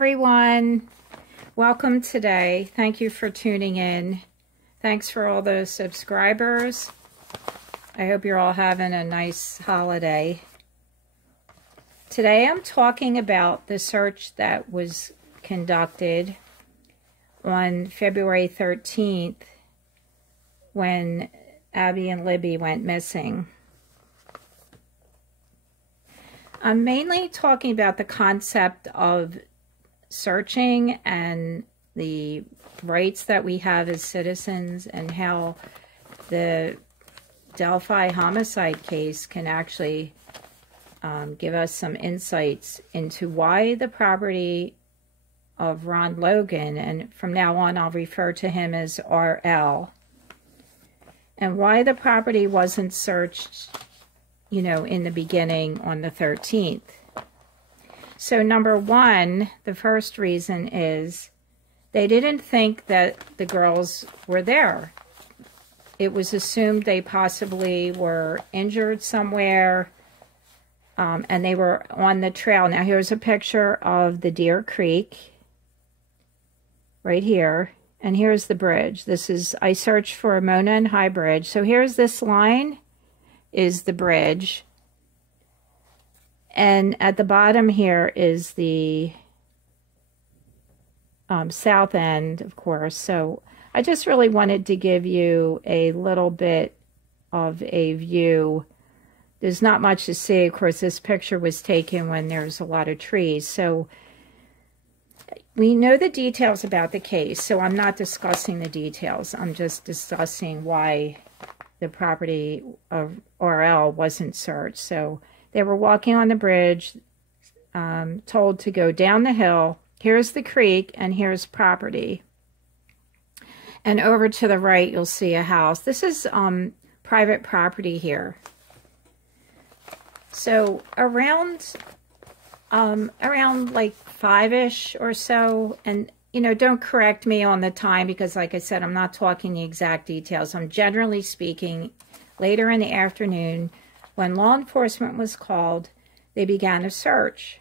everyone. Welcome today. Thank you for tuning in. Thanks for all those subscribers. I hope you're all having a nice holiday. Today I'm talking about the search that was conducted on February 13th when Abby and Libby went missing. I'm mainly talking about the concept of searching and the rights that we have as citizens and how the Delphi homicide case can actually give us some insights into why the property of Ron Logan, and from now on I'll refer to him as RL, and why the property wasn't searched, in the beginning on the 13th. So number one, the first reason is they didn't think that the girls were there. It was assumed they possibly were injured somewhere, and they were on the trail. Now here's a picture of the Deer Creek right here, and here's the bridge. I searched for Mona and High Bridge. So here's this line is the bridge, and at the bottom here is the south end, of course. So I just really wanted to give you a little bit of a view. There's not much to see. Of course, this picture was taken when there's a lot of trees. So we know the details about the case, so I'm not discussing the details. I'm just discussing why the property of RL wasn't searched. So they were walking on the bridge, told to go down the hill. Here's the creek, and here's property. And over to the right, you'll see a house. This is private property here. So around like 5-ish or so, and don't correct me on the time because, like I said, I'm not talking the exact details. I'm generally speaking later in the afternoon when law enforcement was called, they began a search.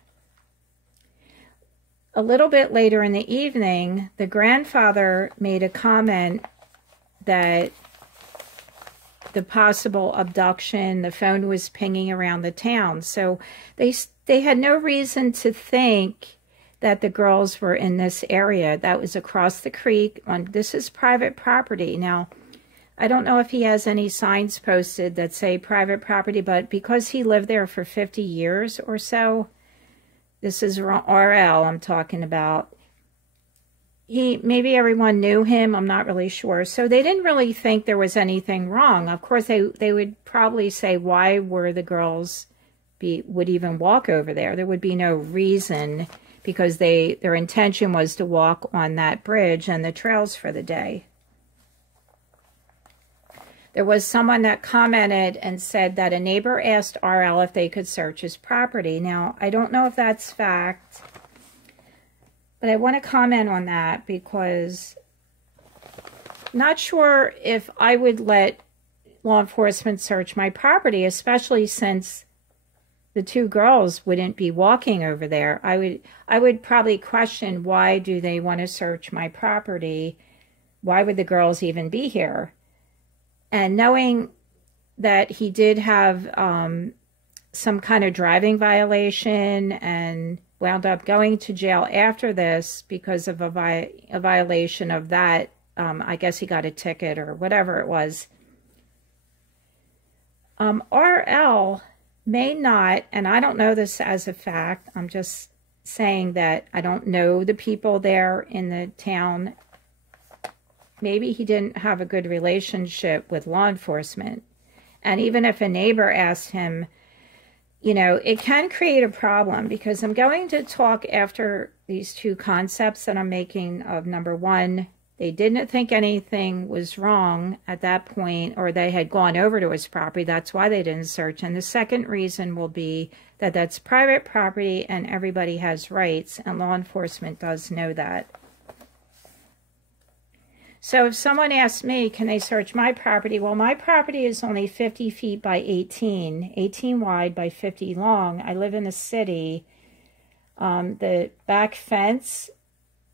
A little bit later in the evening, the grandfather made a comment that the possible abduction, the phone was pinging around the town. So they had no reason to think that the girls were in this area. That was across the creek. This is private property. Now, I don't know if he has any signs posted that say private property, but because he lived there for 50 years or so, this is RL I'm talking about. Maybe everyone knew him, I'm not really sure. So they didn't really think there was anything wrong. Of course, they would probably say, why were the girls would even walk over there? There would be no reason, because their intention was to walk on that bridge and the trails for the day. There was someone that commented and said that a neighbor asked RL if they could search his property. Now, I don't know if that's fact, but I want to comment on that because I'm not sure if I would let law enforcement search my property, especially since the two girls wouldn't be walking over there. I would probably question, why do they want to search my property? Why would the girls even be here? And knowing that he did have some kind of driving violation and wound up going to jail after this because of a violation of that, I guess he got a ticket or whatever it was. RL may not, and I don't know this as a fact, I'm just saying that I don't know the people there in the town. Maybe he didn't have a good relationship with law enforcement. And even if a neighbor asked him, it can create a problem, because I'm going to talk after these two concepts that I'm making of, number one, they didn't think anything was wrong at that point, or they had gone over to his property. That's why they didn't search. And the second reason will be that that's private property and everybody has rights, and law enforcement does know that. So if someone asks me, can they search my property? Well, my property is only 50 feet by 18 wide by 50 long. I live in a city. The back fence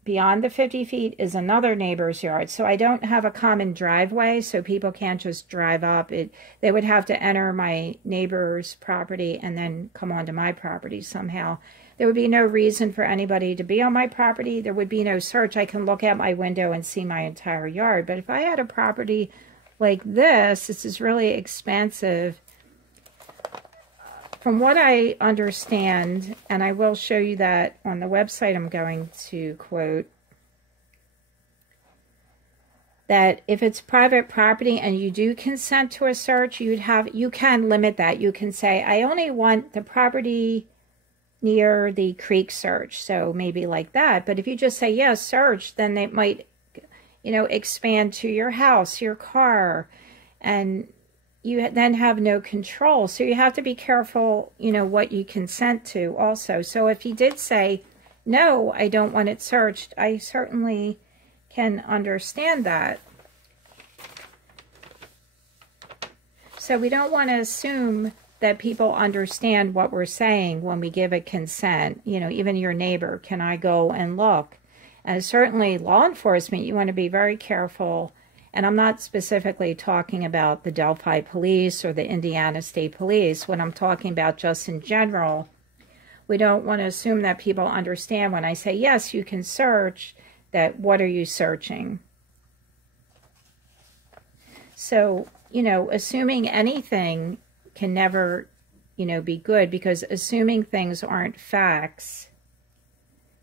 beyond the 50 feet is another neighbor's yard. So I don't have a common driveway, so people can't just drive up. They would have to enter my neighbor's property and then come onto my property somehow. There would be no reason for anybody to be on my property. There would be no search. I can look out my window and see my entire yard. But if I had a property like this is really expansive. From what I understand, and I will show you that on the website I'm going to quote, that if it's private property and you do consent to a search, you can limit that. You can say, I only want the property near the creek search, so maybe like that. But if you just say, yes, search, then they might, expand to your house, your car, and you then have no control. So you have to be careful, what you consent to also. So if he did say, no, I don't want it searched, I certainly can understand that. So we don't want to assume that people understand what we're saying when we give a consent. Even your neighbor, can I go and look? And certainly law enforcement, you want to be very careful. And I'm not specifically talking about the Delphi Police or the Indiana State Police. What I'm talking about just in general, we don't want to assume that people understand when I say, yes, you can search, that what are you searching? So, assuming anything can never, be good, because assuming things aren't facts,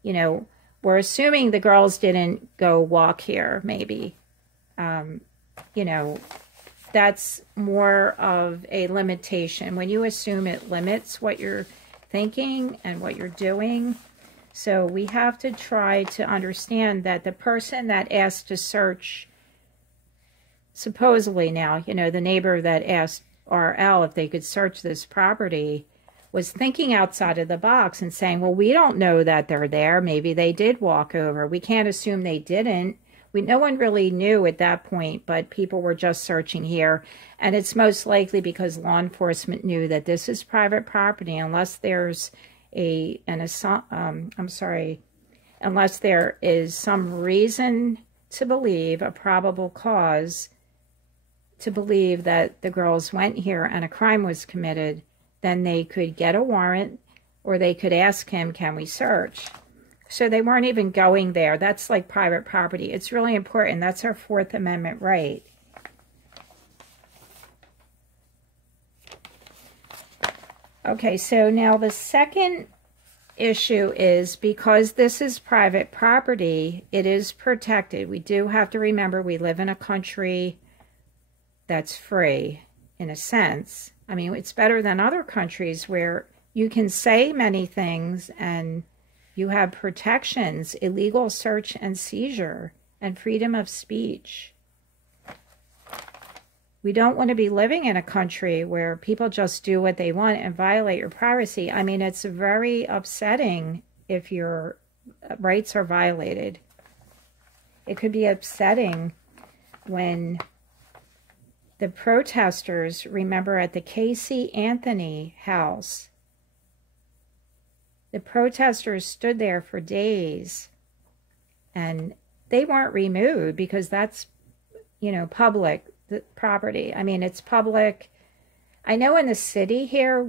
we're assuming the girls didn't go walk here, maybe. That's more of a limitation. When you assume, it limits what you're thinking and what you're doing. So we have to try to understand that the person that asked to search, supposedly now, the neighbor that asked RL if they could search this property, was thinking outside of the box and saying, well, we don't know that they're there. Maybe they did walk over. We can't assume they didn't. No one really knew at that point, but people were just searching here. And it's most likely because law enforcement knew that this is private property, unless there's unless there is some reason to believe, a probable cause to believe that the girls went here and a crime was committed, then they could get a warrant, or they could ask him, can we search? So they weren't even going there. That's like private property. It's really important. That's our Fourth Amendment right. Okay, so now the second issue is, because this is private property, it is protected. We do have to remember we live in a country that's free, in a sense. I mean, it's better than other countries where you can say many things and you have protections, illegal search and seizure, and freedom of speech. We don't want to be living in a country where people just do what they want and violate your privacy. I mean, it's very upsetting if your rights are violated. It could be upsetting when the protesters, remember at the Casey Anthony house, the protesters stood there for days and they weren't removed because that's, public property. I mean, it's public. I know in the city here,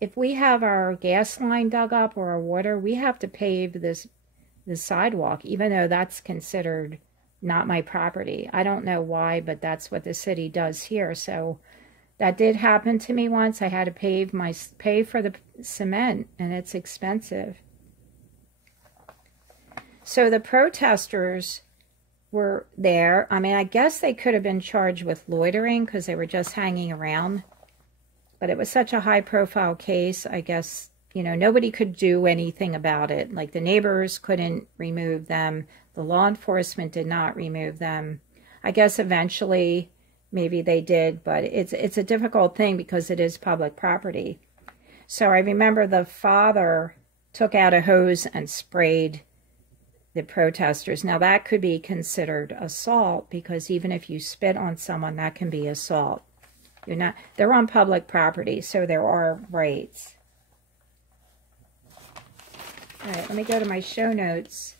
if we have our gas line dug up or our water, we have to pave the sidewalk, even though that's considered not my property. I don't know why, but that's what the city does here. So that did happen to me once. I had to pay for the cement, and it's expensive. So the protesters were there. I mean, I guess they could have been charged with loitering because they were just hanging around. But it was such a high-profile case, I guess, nobody could do anything about it. Like, the neighbors couldn't remove them. The law enforcement did not remove them. I guess eventually maybe they did, but it's a difficult thing because it is public property. So I remember the father took out a hose and sprayed the protesters. Now that could be considered assault, because even if you spit on someone, that can be assault. They're on public property, so there are rights. All right, let me go to my show notes.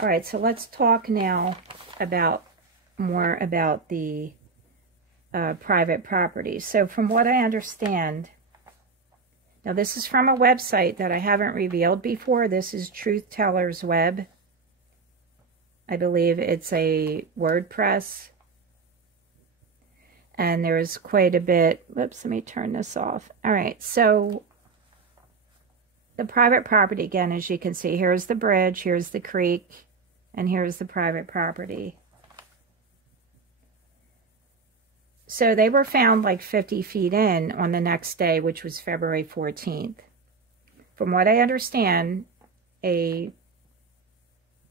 All right, so let's talk now about more about the private property. So from what I understand, now this is from a website that I haven't revealed before. This is Truth Teller's Web. I believe it's a WordPress. And there's quite a bit. Whoops, let me turn this off. All right, so the private property, again, as you can see, here's the bridge, here's the creek, and here's the private property. So they were found like 50 feet in on the next day, which was February 14th. From what I understand, a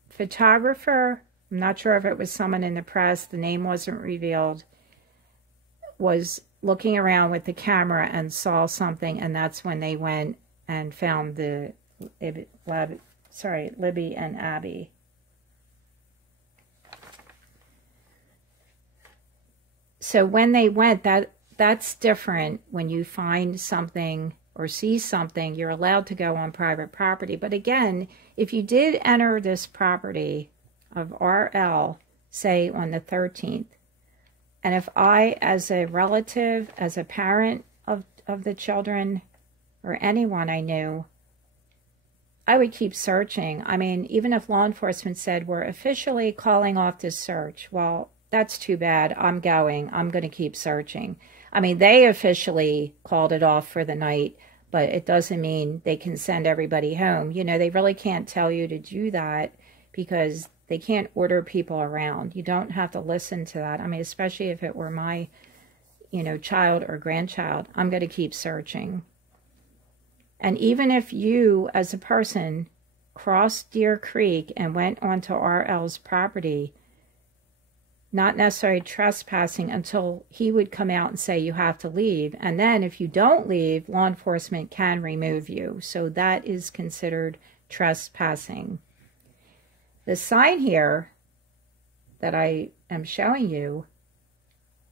photographer, I'm not sure if it was someone in the press, the name wasn't revealed, was looking around with the camera and saw something, and that's when they went and found the Libby and Abby. So when they went, that's different. When you find something or see something, you're allowed to go on private property. But again, if you did enter this property of RL, say on the 13th, and if I, as a relative, as a parent of the children, or anyone I knew, I would keep searching. I mean, even if law enforcement said, we're officially calling off this search, well, that's too bad. I'm going to keep searching. I mean, they officially called it off for the night, but it doesn't mean they can send everybody home. You know, they really can't tell you to do that because they can't order people around. You don't have to listen to that. I mean, especially if it were my, child or grandchild, I'm going to keep searching. And even if you, as a person, crossed Deer Creek and went onto RL's property, not necessarily trespassing until he would come out and say you have to leave. And then if you don't leave, law enforcement can remove you. So that is considered trespassing. The sign here that I am showing you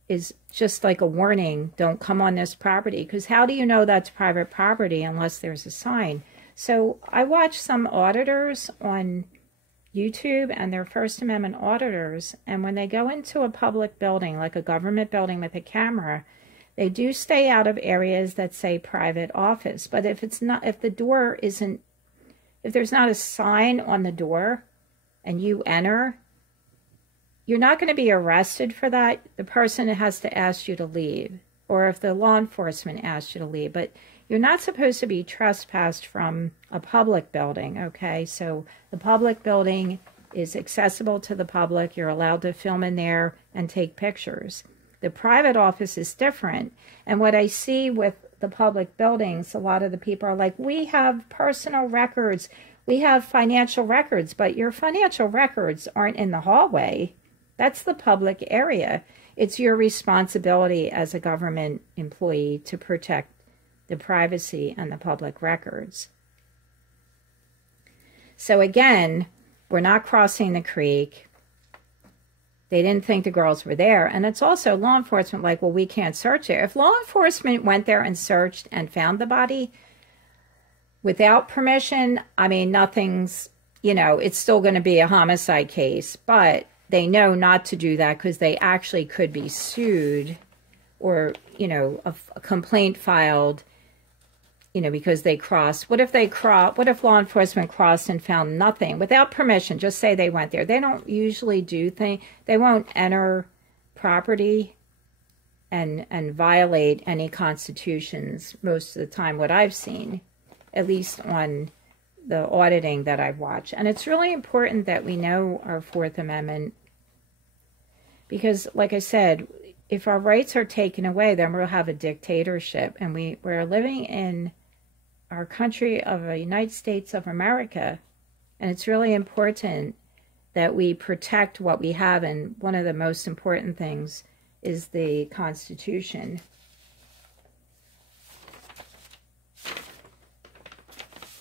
is just like a warning, don't come on this property, because how do you know that's private property unless there's a sign? So I watched some auditors on YouTube, and they're First Amendment auditors, and when they go into a public building, like a government building with a camera, they do stay out of areas that say private office. But if there's not a sign on the door and you enter, you're not going to be arrested for that. The person has to ask you to leave, or if the law enforcement asks you to leave. But you're not supposed to be trespassed from a public building, okay? So the public building is accessible to the public. You're allowed to film in there and take pictures. The private office is different. And what I see with the public buildings, a lot of the people are like, we have personal records, we have financial records, but your financial records aren't in the hallway. That's the public area. It's your responsibility as a government employee to protect the privacy and the public records. So again, we're not crossing the creek. They didn't think the girls were there. And it's also law enforcement like, well, we can't search there. If law enforcement went there and searched and found the body without permission, I mean, nothing's, it's still going to be a homicide case, but they know not to do that because they actually could be sued or, a complaint filed, because they crossed. What if law enforcement crossed and found nothing without permission? Just say they went there. They don't usually do things. They won't enter property and violate any constitutions most of the time, what I've seen, at least on the auditing that I've watched. And it's really important that we know our Fourth Amendment because, like I said, if our rights are taken away, then we'll have a dictatorship. And we're living in our country of the United States of America. And it's really important that we protect what we have. And one of the most important things is the Constitution.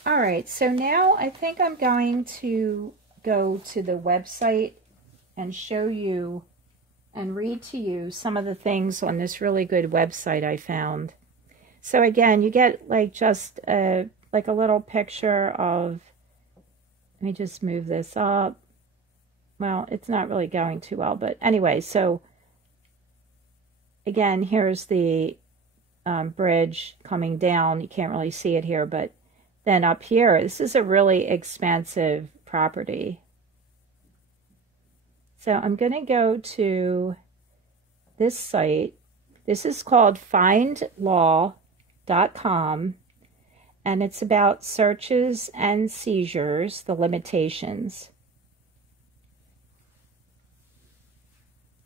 All right, so now I think I'm going to go to the website and show you and read to you some of the things on this really good website I found. So again, you get like just a like a little picture of, let me just move this up. Well, it's not really going too well, but anyway, so again, here's the bridge coming down. You can't really see it here, but then up here, this is a really expensive property. So I'm going to go to this site. This is called findlaw.com, and it's about searches and seizures, the limitations.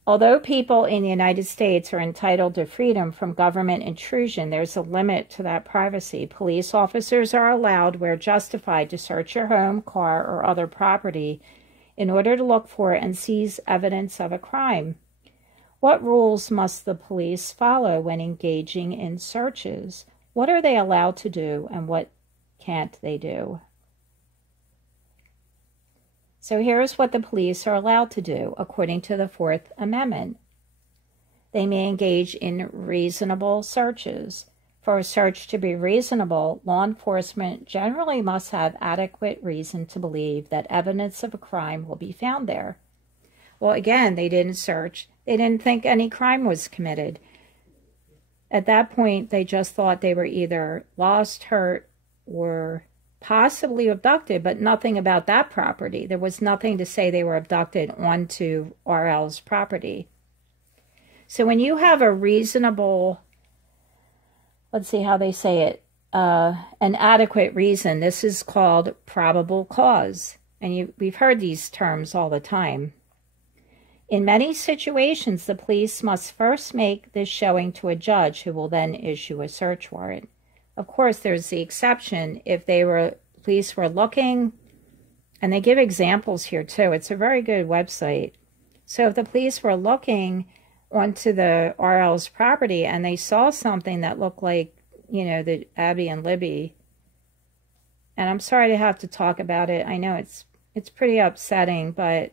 Although people in the United States are entitled to freedom from government intrusion, there's a limit to that privacy. Police officers are allowed, where justified, to search your home, car, or other property in order to look for and seize evidence of a crime. What rules must the police follow when engaging in searches? What are they allowed to do, and what can't they do? So here's what the police are allowed to do according to the Fourth Amendment. They may engage in reasonable searches. For a search to be reasonable, law enforcement generally must have adequate reason to believe that evidence of a crime will be found there. Well, again, they didn't search. They didn't think any crime was committed. At that point, they just thought they were either lost, hurt, or possibly abducted, but nothing about that property. There was nothing to say they were abducted onto RL's property. So when you have a reasonable, let's see how they say it, an adequate reason, this is called probable cause. And we've heard these terms all the time. In many situations, the police must first make this showing to a judge, who will then issue a search warrant. Of course, there's the exception if police were looking, and they give examples here too. It's a very good website. So if the police were looking onto the RL's property and they saw something that looked like, you know, the Abby and Libby, and I'm sorry to have to talk about it. I know it's pretty upsetting, but,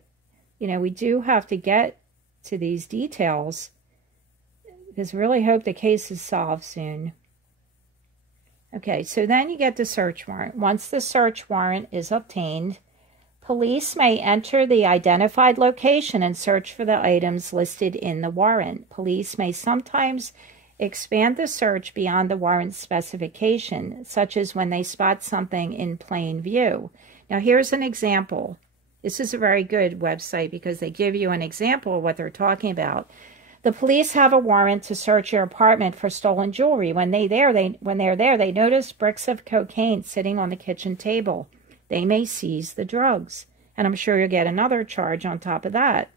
you know, we do have to get to these details because we really hope the case is solved soon. Okay, so then you get the search warrant. Once the search warrant is obtained, police may enter the identified location and search for the items listed in the warrant. Police may sometimes expand the search beyond the warrant specification, such as when they spot something in plain view. Now, here's an example. This is a very good website because they give you an example of what they're talking about. The police have a warrant to search your apartment for stolen jewelry. When they're there, they notice bricks of cocaine sitting on the kitchen table. They may seize the drugs, and I'm sure you'll get another charge on top of that.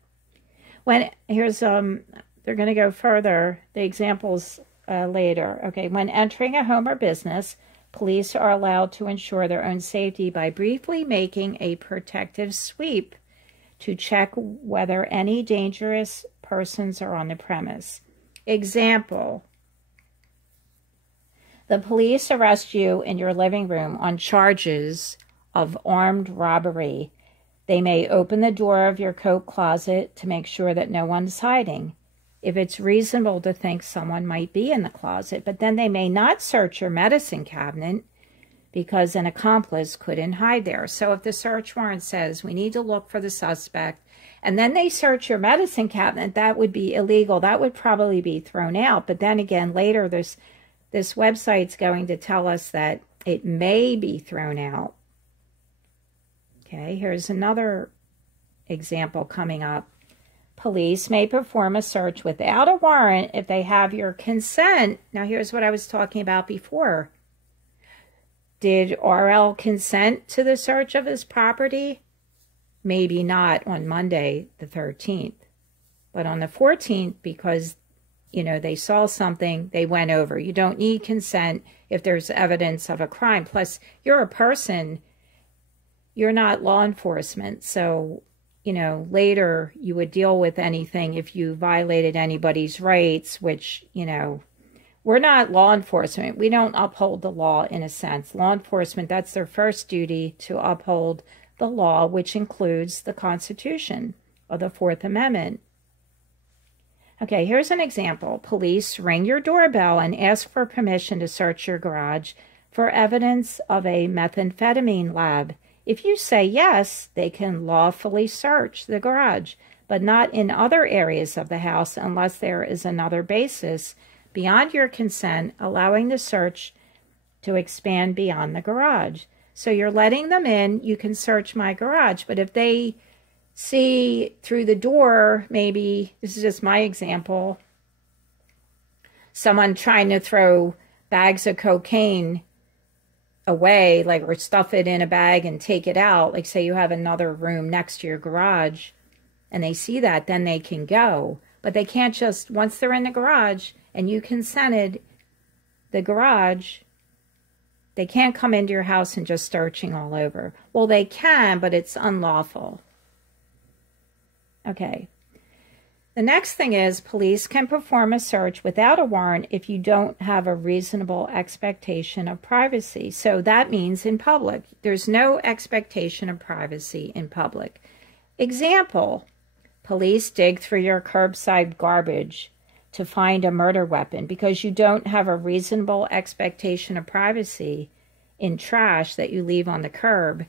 They're going to go further. The examples later. Okay, when entering a home or business, police are allowed to ensure their own safety by briefly making a protective sweep to check whether any dangerous persons are on the premise. Example: the police arrest you in your living room on charges of armed robbery. They may open the door of your coat closet to make sure that no one's hiding, if it's reasonable to think someone might be in the closet, but then they may not search your medicine cabinet because an accomplice couldn't hide there. So if the search warrant says we need to look for the suspect, and then they search your medicine cabinet, that would be illegal. That would probably be thrown out. But then again, later this website's going to tell us that it may be thrown out. Okay, here's another example coming up. Police may perform a search without a warrant if they have your consent. Now, here's what I was talking about before. Did RL consent to the search of his property? Maybe not on Monday the 13th, but on the 14th, because, you know, they saw something, they went over. You don't need consent if there's evidence of a crime. Plus, you're a person, you're not law enforcement. So, you know, later you would deal with anything if you violated anybody's rights, which, you know, we're not law enforcement. We don't uphold the law in a sense. Law enforcement, that's their first duty, to uphold the law, which includes the Constitution or the Fourth Amendment. Okay, here's an example. Police ring your doorbell and ask for permission to search your garage. for evidence of a methamphetamine lab. If you say yes, they can lawfully search the garage, but not in other areas of the house unless there is another basis beyond your consent allowing the search to expand beyond the garage. So you're letting them in, you can search my garage, but if they see through the door, maybe, this is just my example, someone trying to throw bags of cocaine away, like, or stuff it in a bag and take it out, like say you have another room next to your garage, and they see that, then they can go. But they can't just, once they're in the garage and you consented the garage, they can't come into your house and just searching all over. Well, they can, but it's unlawful. Okay. The next thing is police can perform a search without a warrant if you don't have a reasonable expectation of privacy. So that means in public. There's no expectation of privacy in public. Example, police dig through your curbside garbage to find a murder weapon because you don't have a reasonable expectation of privacy in trash that you leave on the curb.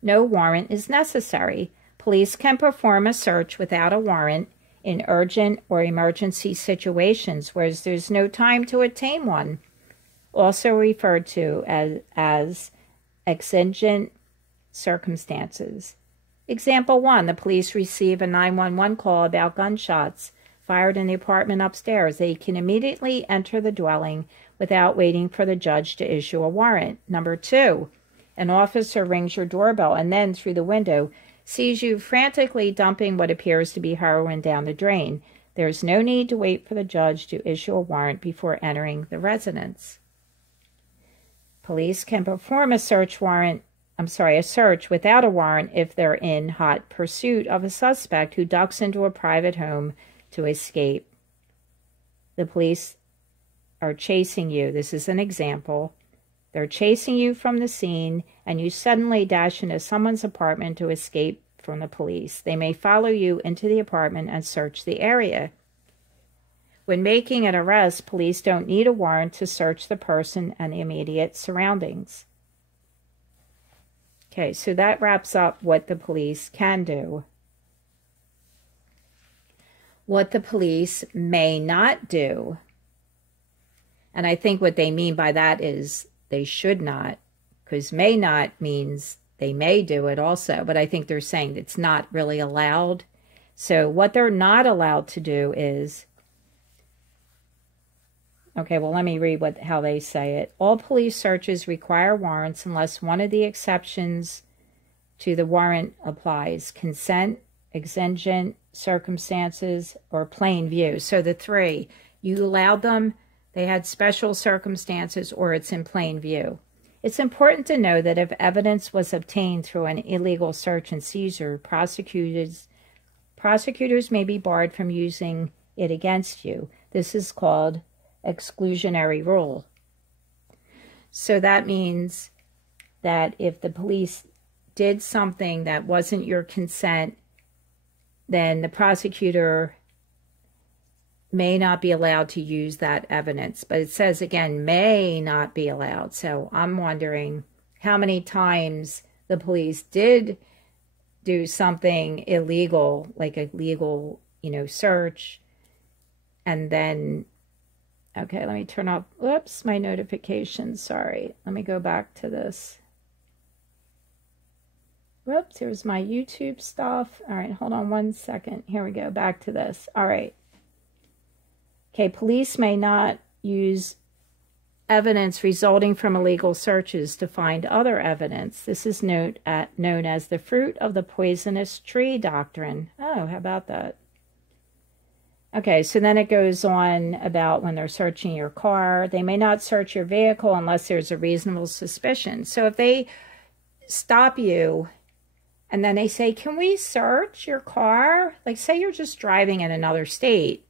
No warrant is necessary. Police can perform a search without a warrant in urgent or emergency situations where there's no time to obtain one, also referred to as exigent circumstances. Example 1, the police receive a 911 call about gunshots fired in the apartment upstairs. They can immediately enter the dwelling without waiting for the judge to issue a warrant. Number 2, an officer rings your doorbell and then, through the window, sees you frantically dumping what appears to be heroin down the drain. There's no need to wait for the judge to issue a warrant before entering the residence. Police can perform a search without a warrant if they're in hot pursuit of a suspect who ducks into a private home to escape. The police are chasing you. This is an example. They're chasing you from the scene, and you suddenly dash into someone's apartment to escape from the police. They may follow you into the apartment and search the area. When making an arrest, police don't need a warrant to search the person and the immediate surroundings. Okay, so that wraps up what the police can do. What the police may not do. And I think what they mean by that is they should not, because may not means they may do it also, but I think they're saying it's not really allowed. So what they're not allowed to do is, okay, well, let me read how they say it. All police searches require warrants unless one of the exceptions to the warrant applies: consent, exigent circumstances, or plain view. So the 3, you allowed them, they had special circumstances, or it's in plain view. It's important to know that if evidence was obtained through an illegal search and seizure, prosecutors may be barred from using it against you. This is called exclusionary rule. So that means that if the police did something that wasn't your consent, then the prosecutor may not be allowed to use that evidence. But it says, again, may not be allowed. So I'm wondering how many times the police did do something illegal, like a legal, search, and then, okay, let me turn off, whoops, my notifications, sorry. Let me go back to this. Whoops, here's my YouTube stuff. All right, hold on one second. Here we go, back to this. All right. Okay, police may not use evidence resulting from illegal searches to find other evidence. This is known as the fruit of the poisonous tree doctrine. Oh, how about that? Okay, so then it goes on about when they're searching your car. They may not search your vehicle unless there's a reasonable suspicion. So if they stop you and then they say, can we search your car? Like, say you're just driving in another state.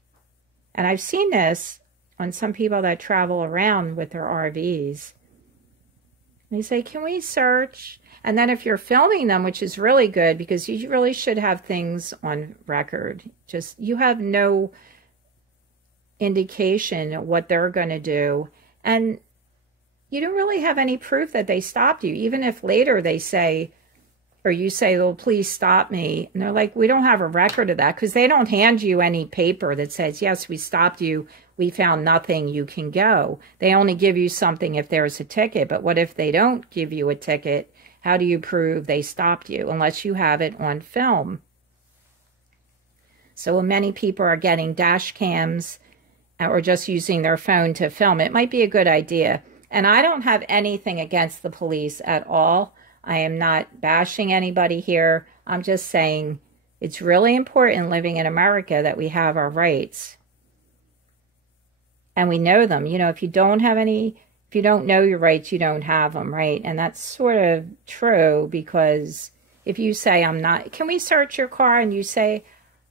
And I've seen this on some people that travel around with their RVs. They say, can we search? And then if you're filming them, which is really good because you really should have things on record. Just, you have no indication of what they're going to do. And you don't really have any proof that they stopped you. Even if later they say, or you say, well, please stop me. And they're like, we don't have a record of that, because they don't hand you any paper that says, yes, we stopped you. We found nothing, you can go. They only give you something if there's a ticket. But what if they don't give you a ticket? How do you prove they stopped you unless you have it on film? So many people are getting dash cams or just using their phone to film. It might be a good idea. And I don't have anything against the police at all. I am not bashing anybody here. I'm just saying it's really important living in America that we have our rights. And we know them. You know, if you don't know your rights, you don't have them, right? And that's sort of true, because if you say, can we search your car? And you say,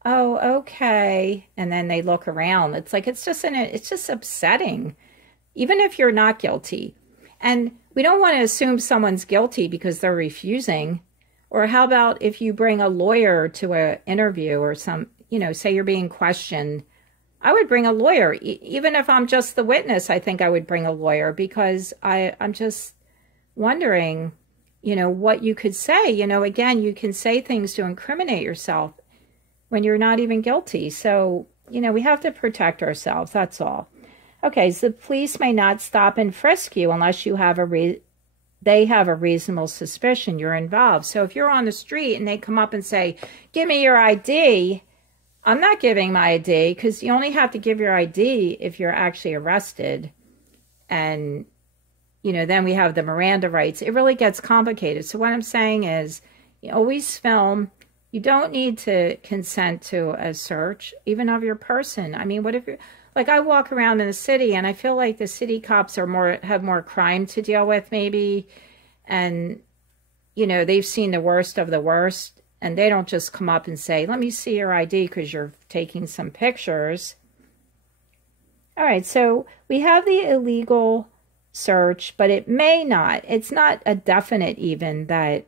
oh, okay. And then they look around. It's like, it's just upsetting, even if you're not guilty. And we don't want to assume someone's guilty because they're refusing. Or how about if you bring a lawyer to an interview or say you're being questioned, I would bring a lawyer. Even if I'm just the witness, I think I would bring a lawyer, because I'm just wondering, what you could say. Again, you can say things to incriminate yourself when you're not even guilty. So, we have to protect ourselves. That's all. Okay, so the police may not stop and frisk you unless you have they have a reasonable suspicion you're involved. So if you're on the street and they come up and say, give me your ID, I'm not giving my ID, because you only have to give your ID if you're actually arrested. And, then we have the Miranda rights. It really gets complicated. So what I'm saying is, you always film. You don't need to consent to a search, even of your person. I mean, what if you're... Like, I walk around in the city, and I feel like the city cops have more crime to deal with, maybe. And, they've seen the worst of the worst. And they don't just come up and say, let me see your ID because you're taking some pictures. All right, so we have the illegal search, but it may not. It's not a definite even that,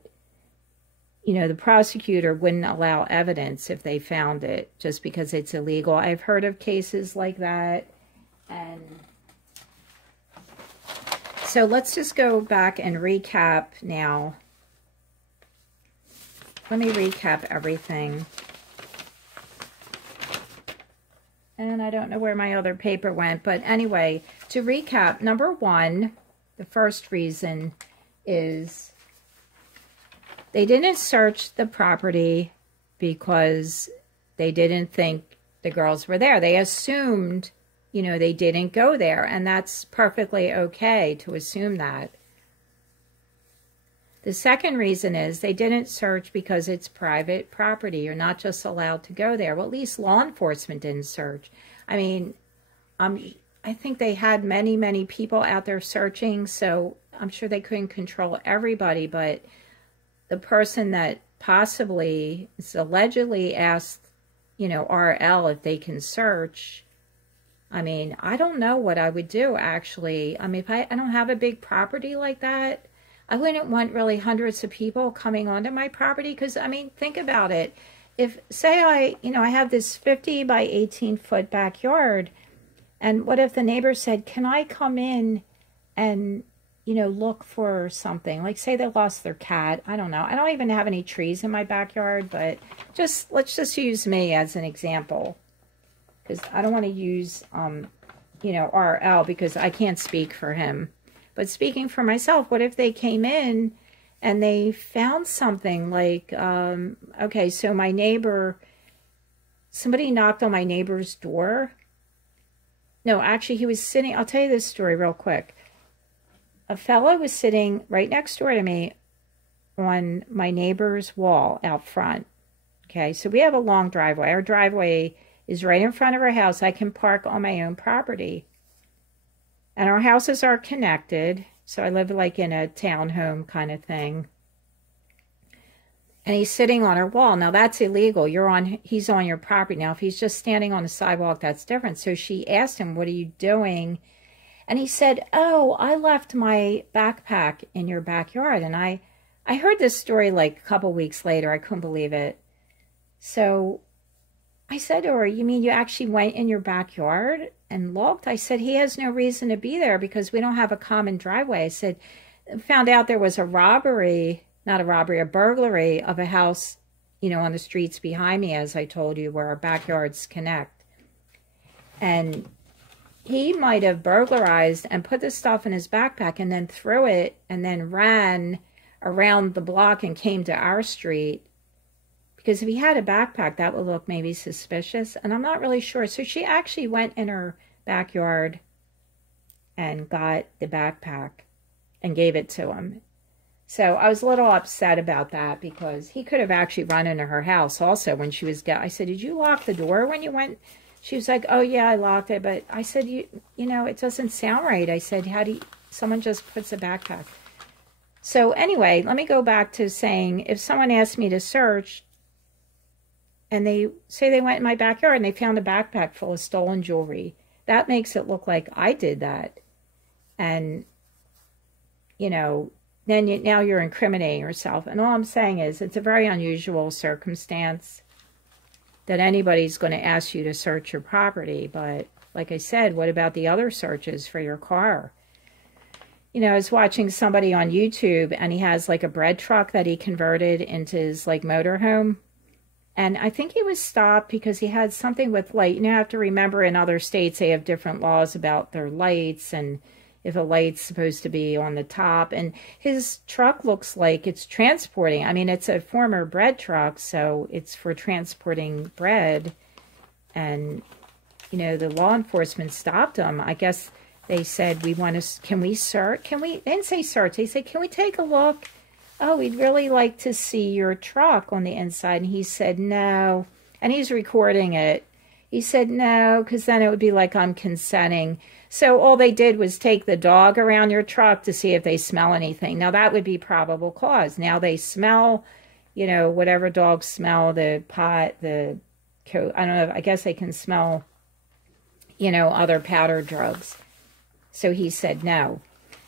the prosecutor wouldn't allow evidence if they found it just because it's illegal. I've heard of cases like that. And so let's just go back and recap now. Let me recap everything. And I don't know where my other paper went, but anyway, to recap, number one, the first reason is they didn't search the property because they didn't think the girls were there. They assumed, they didn't go there, and that's perfectly okay to assume that. The second reason is they didn't search because it's private property. You're not just allowed to go there. Well, at least law enforcement didn't search. I mean, I think they had many, many people out there searching, so I'm sure they couldn't control everybody, but the person that possibly is allegedly asked, RL if they can search. I mean, I don't know what I would do, actually. I mean, if I don't have a big property like that, I wouldn't want really hundreds of people coming onto my property, because, I mean, think about it. If, say I have this 50 by 18 foot backyard, and what if the neighbor said, can I come in and, look for something? Like, say they lost their cat. I don't know. I don't even have any trees in my backyard, but let's just use me as an example, because I don't want to use, RL, because I can't speak for him. But speaking for myself, what if they came in and they found something like, okay, so my neighbor, somebody knocked on my neighbor's door. No, actually, he was sitting, I'll tell you this story real quick. A fellow was sitting right next door to me on my neighbor's wall out front. Okay, so we have a long driveway. Our driveway is right in front of our house. I can park on my own property. And our houses are connected. So I live like in a townhome kind of thing. And he's sitting on our wall. Now that's illegal. He's on your property. Now if he's just standing on the sidewalk, that's different. So she asked him, what are you doing? And he said, oh, I left my backpack in your backyard. And I heard this story like a couple weeks later. I couldn't believe it. So I said to her, you mean you actually went in your backyard and looked. I said, he has no reason to be there because we don't have a common driveway. I said, found out there was a robbery, not a robbery, a burglary of a house, you know, on the streets behind me, as I told you, where our backyards connect. And he might have burglarized and put the stuff in his backpack and then threw it and then ran around the block and came to our street. Because if he had a backpack, that would look maybe suspicious. And I'm not really sure. So she actually went in her backyard and got the backpack and gave it to him. So I was a little upset about that because he could have actually run into her house also when she was I said, did you lock the door when you went? She was like, oh, yeah, I locked it. But I said, you know, it doesn't sound right. I said, how do you, someone just puts a backpack. So anyway, let me go back to saying, if someone asked me to search and they say they went in my backyard and they found a backpack full of stolen jewelry, that makes it look like I did that. And, you know, then now you're incriminating yourself. And all I'm saying is it's a very unusual circumstance that anybody's going to ask you to search your property. But like I said, what about the other searches for your car? You know, I was watching somebody on YouTube and he has like a bread truck that he converted into his like motorhome. And I think he was stopped because he had something with light. You know, you have to remember in other states they have different laws about their lights and if a light's supposed to be on the top. And his truck looks like it's transporting. I mean, it's a former bread truck, so it's for transporting bread. And, you know, the law enforcement stopped him. I guess they said, we want to, can we search? Can we, they didn't say search. They said, can we take a look? Oh, we'd really like to see your truck on the inside. And he said, no. And he's recording it. He said, no, because then it would be like I'm consenting. So all they did was take the dog around your truck to see if they smell anything. Now, that would be probable cause. Now they smell, you know, whatever dogs smell, the pot, the coat. I don't know. I guess they can smell, you know, other powder drugs. So he said no.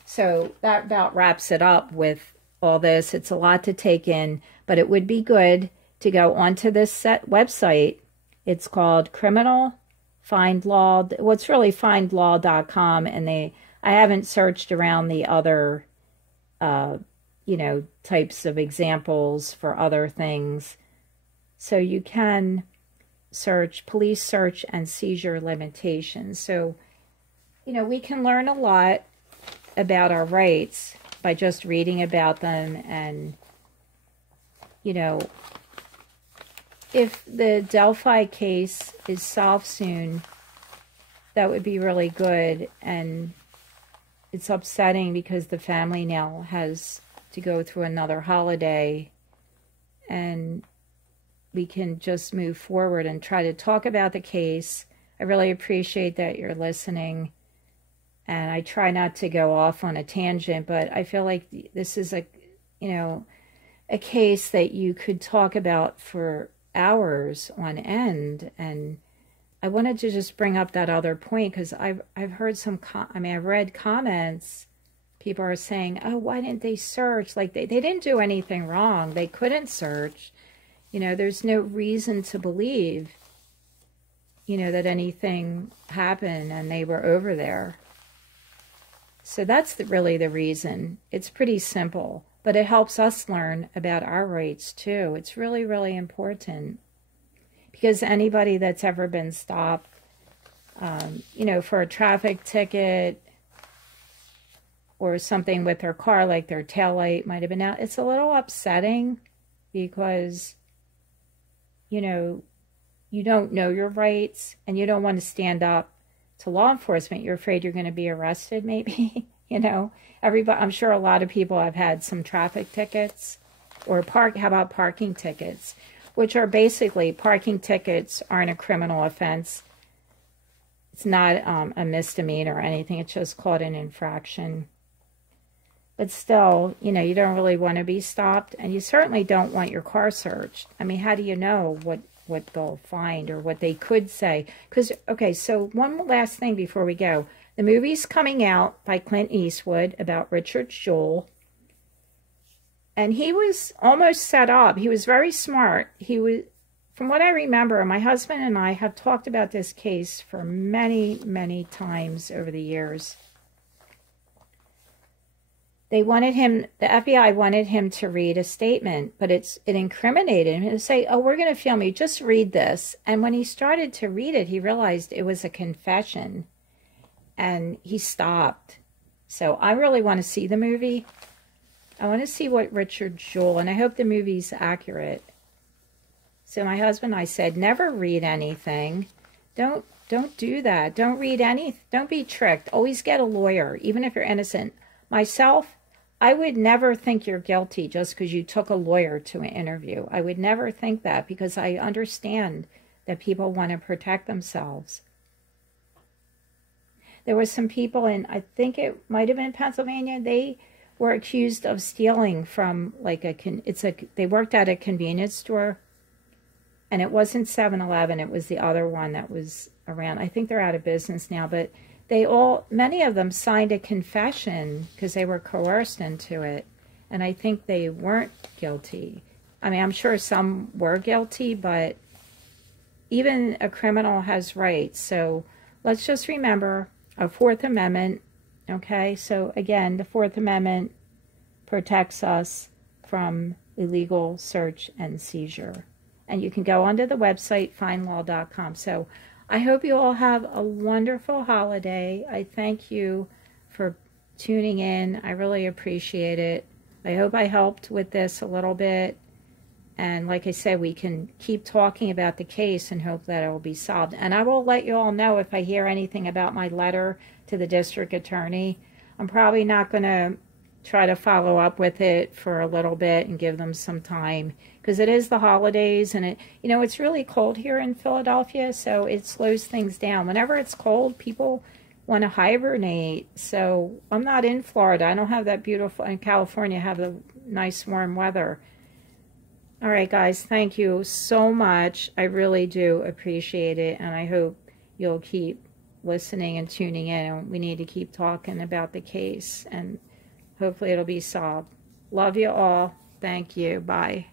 So that about wraps it up with all this. It's a lot to take in, but it would be good to go onto this website. It's called Criminal Find Law. Well, it's really findlaw.com, and I haven't searched around the other, you know, types of examples for other things. So you can search police search and seizure limitations. So, you know, we can learn a lot about our rights by just reading about them. And, you know, if the Delphi case is solved soon, that would be really good. And it's upsetting because the family now has to go through another holiday, and we can just move forward and try to talk about the case. I really appreciate that you're listening, and I try not to go off on a tangent, but I feel like this is a, you know, a case that you could talk about for hours on end. And I wanted to just bring up that other point because I've heard some, I've read comments. People are saying, oh, why didn't they search? Like they didn't do anything wrong. They couldn't search. You know, there's no reason to believe, you know, that anything happened and they were over there. So that's really the reason. It's pretty simple, but it helps us learn about our rights too. It's really, really important because anybody that's ever been stopped, you know, for a traffic ticket or something with their car, like their taillight might have been out, it's a little upsetting because, you know, you don't know your rights and you don't want to stand up to law enforcement. You're afraid you're going to be arrested, maybe. You know, everybody, I'm sure a lot of people have had some traffic tickets or how about parking tickets, which are basically, parking tickets aren't a criminal offense. It's not a misdemeanor or anything. It's just called an infraction. But still, you know, you don't really want to be stopped, and you certainly don't want your car searched. I mean, how do you know what they'll find or what they could say? Because, okay, so one last thing before we go. The movie's coming out by Clint Eastwood about Richard Jewell. And he was almost set up. He was very smart. He from what I remember, my husband and I have talked about this case for many, many times over the years. They wanted him, the FBI wanted him to read a statement, but it incriminated him to say, oh, we're going to film you, just read this. And when he started to read it, he realized it was a confession, and he stopped. So I really want to see the movie. I want to see what Richard Jewell, and I hope the movie's accurate. So my husband and I said, never read anything. Don't do that. Don't read don't be tricked. Always get a lawyer, even if you're innocent. Myself, I would never think you're guilty just because you took a lawyer to an interview. I would never think that, because I understand that people want to protect themselves. There were some people in, I think it might have been Pennsylvania, they were accused of stealing from like they worked at a convenience store, and it wasn't 7-Eleven, it was the other one that was around. I think they're out of business now, but many of them signed a confession because they were coerced into it, and I think they weren't guilty. I mean, I'm sure some were guilty, but even a criminal has rights. So let's just remember our Fourth Amendment, okay? So again, the Fourth Amendment protects us from illegal search and seizure. And you can go onto the website, findlaw.com. So I hope you all have a wonderful holiday. I thank you for tuning in. I really appreciate it. I hope I helped with this a little bit. And like I said, we can keep talking about the case and hope that it will be solved. And I will let you all know if I hear anything about my letter to the district attorney. I'm probably not going to try to follow up with it for a little bit and give them some time, because it is the holidays, and it's really cold here in Philadelphia, so it slows things down. Whenever it's cold, people want to hibernate. So I'm not in Florida. I don't have that beautiful, in California, have the nice warm weather. All right, guys, thank you so much. I really do appreciate it, and I hope you'll keep listening and tuning in. And we need to keep talking about the case, and hopefully it'll be solved. Love you all. Thank you. Bye.